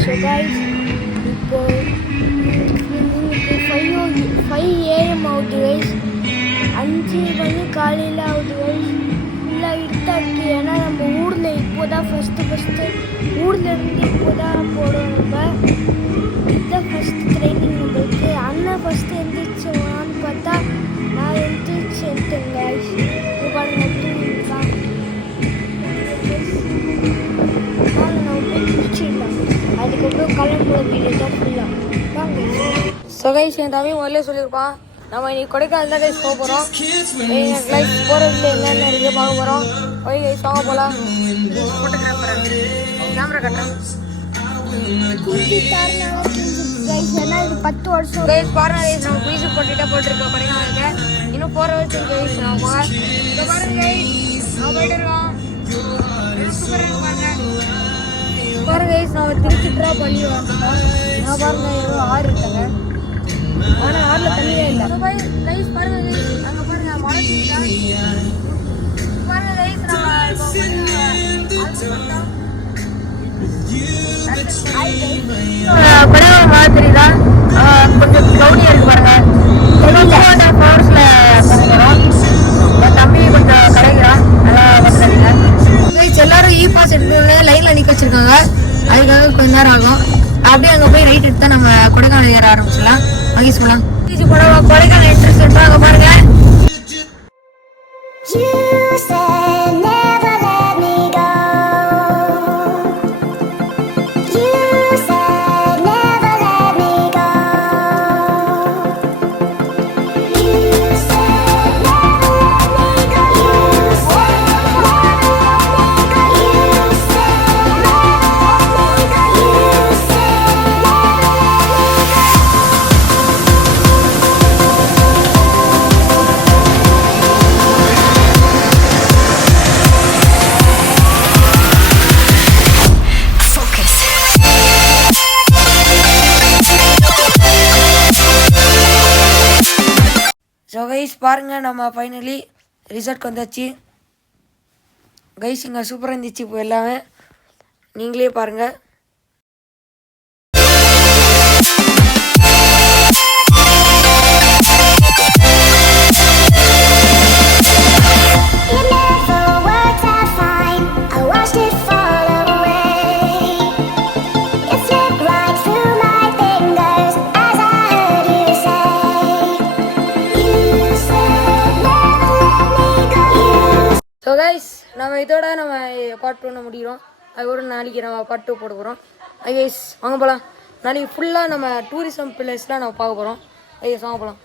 So guys இப்போ இன்னைக்கு 5 AM ஆகுது கைஸ். 5 மணி காலையில் ஆகுது கைஸ். ஃபுல்லாக இருட்டாச்சு. ஏன்னா நம்ம ஊரில் இப்போ தான் ஃபஸ்ட்டு ஊரில் இருந்து இப்போ தான் போகிறோம். நம்ம இதுதான் ஃபஸ்ட்டு ட்ரைனிங் நம்மளுக்கு. அண்ணன் ஃபஸ்ட்டு எழுந்திரிச்சோன்னு பார்த்தா நான் எழுந்திரிச்சேன் கைஸ். இப்போ பாருங்க தூங்கிட்டான். அதுக்கப்புறம் கிளம்புற வீடியோ தான் ஃபுல்லாக வாங்க. ஸோ கைஸ் என் தம்பி முதல்ல சொல்லியிருப்பான், நம்ம இன்னைக்கு கொடைக்கானல் தான் கைஸ் போக போகிறோம். லைஃப் போகிறதுல என்னென்ன இருக்குது பார்க்க போகிறோம். போய் கைஸ் வாங்க போகலாம். ஃபோட்டோகிராஃபர் கேமரா கட்டுறேன் ஏன்னா இது 10 வருஷம் கைஸ். பாருங்க கைஸ், நம்ம பீஸு போட்டுட்டா போட்டிருக்கோம் கொடைக்கானலுக்கு. இன்னும் 4 வருஷம் கைஸ் நம்ம போக. இப்போ பாருங்க கைஸ், நம்ம போயிட்டு இருக்கோம். சூப்பராக பாருங்க பாருங்க கைஸ், நம்ம திருச்சிட்ரா பண்ணி வந்துட்டோம். நான் பாருங்க ஏதோ ஆறு இருக்காங்க, ஆனால் ஆறில் தண்ணியே இல்லை. கைஸ் பாருங்க கைஸ், அங்கே பாருங்க மழை பாருங்க கைஸ். நம்ம கொடைக்கானல் மழை தெரியுதா? கொஞ்சம் க்ளௌடியாக இருக்கு பாருங்க. ஃப்ளவர்ஸில் போகிறோம். என் தம்பி கொஞ்சம் கடைக்கிறான், நல்லா வந்துடுறீங்க. எல்லாரும் இ பாஸ் எடுத்து லைனில் நிற்க வச்சிருக்காங்க. அதுக்காக கொஞ்ச நேரம் ஆகும். அப்படியே அங்கே போய் ரைட் எடுத்தா நம்ம கொடைக்கானல் ஏற ஆரம்பிச்சிடலாம். மகேஷ் போகலாம். கொடைக்கானல் என்ட்ரன்ஸ் எடுத்தாங்க பாருங்க. ஸோ கைஸ் பாருங்கள், நம்ம ஃபைனலி ரிசல்ட் வந்தாச்சு கைஸ். இங்கே சூப்பராக இருந்துச்சு. இப்போ எல்லாமே நீங்களே பாருங்கள். ஸோ கைஸ், நம்ம இதோட நம்ம பார்ட் 1 முடிக்கிறோம். அதோட நாளைக்கு நம்ம பார்ட் 2 போட போகிறோம். கைஸ் வாங்க போகலாம். நாளைக்கு ஃபுல்லாக நம்ம டூரிசம் பிளேஸ்லாம் நம்ம பார்க்க போகிறோம். கைஸ் வாங்க போகலாம்.